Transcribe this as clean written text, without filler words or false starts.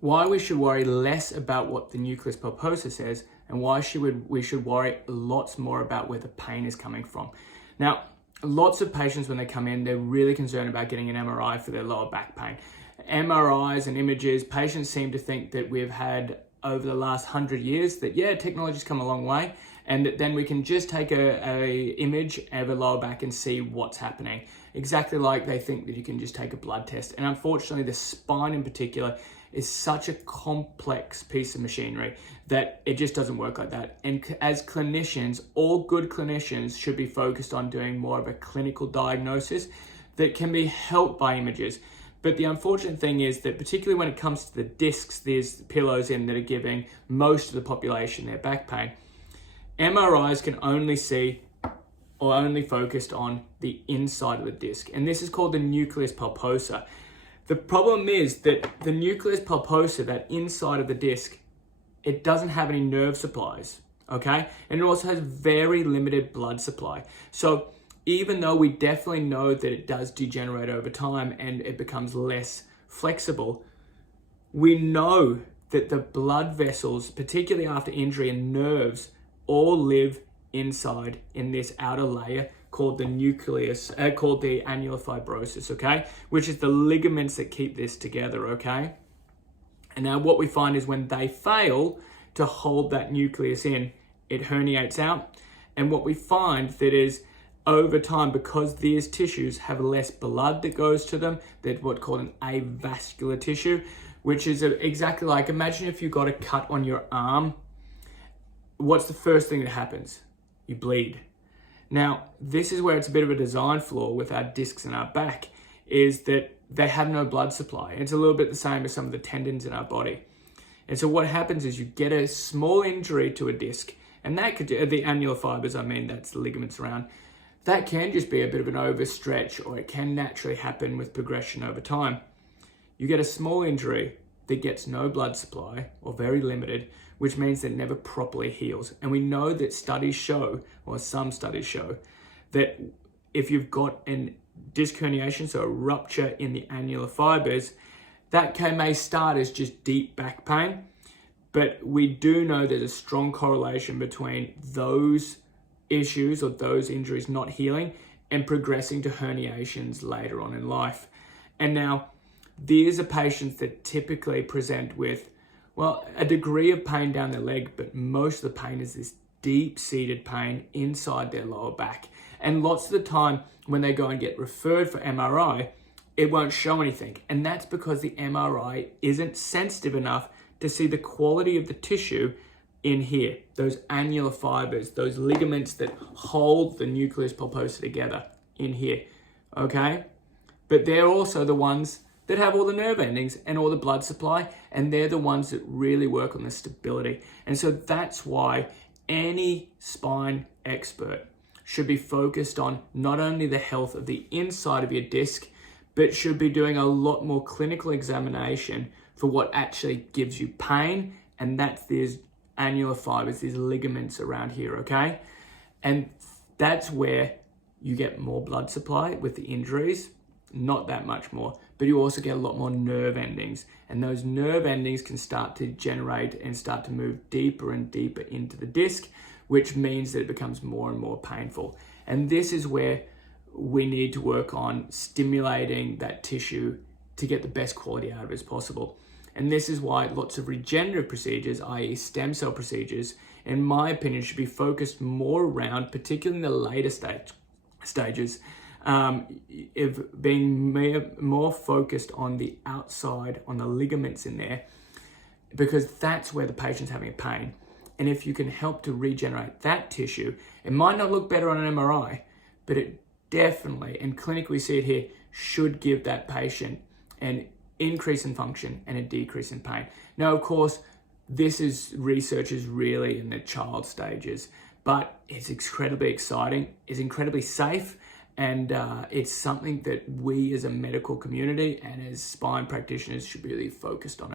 why we should worry less about what the nucleus pulposus says, and why we should worry lots more about where the pain is coming from. Now, lots of patients, when they come in, they're really concerned about getting an MRI for their lower back pain. MRIs and images, patients seem to think that we've had over the last 100 years that, yeah, technology's come a long way, and that then we can just take a image of a lower back and see what's happening. Exactly like they think that you can just take a blood test. And unfortunately, the spine in particular is such a complex piece of machinery that it just doesn't work like that. And as clinicians, all good clinicians should be focused on doing more of a clinical diagnosis that can be helped by images. But the unfortunate thing is that particularly when it comes to the discs, there's pillows in that are giving most of the population their back pain. MRIs can only see or only focused on the inside of the disc. And this is called the nucleus pulposa. The problem is that the nucleus pulposa, that inside of the disc, it doesn't have any nerve supplies, okay? And it also has very limited blood supply. So even though we definitely know that it does degenerate over time and it becomes less flexible, we know that the blood vessels, particularly after injury, and nerves all live inside in this outer layer called the nucleus, called the annular fibrosis, okay? Which is the ligaments that keep this together, okay? And now what we find is when they fail to hold that nucleus in, it herniates out. And what we find that is over time, because these tissues have less blood that goes to them, they're what's called an avascular tissue, which is exactly like, imagine if you got a cut on your arm. What's the first thing that happens? You bleed. Now, this is where it's a bit of a design flaw with our discs in our back, is that they have no blood supply. It's a little bit the same as some of the tendons in our body. And so what happens is you get a small injury to a disc, and that could, the annular fibers, I mean, that's the ligaments around, that can just be a bit of an overstretch, or it can naturally happen with progression over time. You get a small injury that gets no blood supply, or very limited, which means that it never properly heals. And we know that studies show, or some studies show, that if you've got a disc herniation, so a rupture in the annular fibers, that may start as just deep back pain, but we do know there's a strong correlation between those issues or those injuries not healing and progressing to herniations later on in life. And now, these are patients that typically present with, well, a degree of pain down their leg, but most of the pain is this deep-seated pain inside their lower back. And lots of the time, when they go and get referred for MRI, it won't show anything. And that's because the MRI isn't sensitive enough to see the quality of the tissue in here, those annular fibers, those ligaments that hold the nucleus pulposa together in here, okay? But they're also the ones that have all the nerve endings and all the blood supply, and they're the ones that really work on the stability. And so that's why any spine expert should be focused on not only the health of the inside of your disc, but should be doing a lot more clinical examination for what actually gives you pain, and that's these annular fibers, these ligaments around here, okay? And that's where you get more blood supply with the injuries, not that much more, but you also get a lot more nerve endings, and those nerve endings can start to generate and start to move deeper and deeper into the disc, which means that it becomes more and more painful. And this is where we need to work on stimulating that tissue to get the best quality out of it as possible. And this is why lots of regenerative procedures, i.e. stem cell procedures, in my opinion, should be focused more around, particularly in the later stages, of being more focused on the outside, on the ligaments in there, because that's where the patient's having a pain. And if you can help to regenerate that tissue, it might not look better on an MRI, but it definitely, and clinically we see it here, should give that patient an increase in function and a decrease in pain. Now, of course, this is research is really in the child stages, but it's incredibly exciting, it's incredibly safe, and it's something that we as a medical community and as spine practitioners should be really focused on.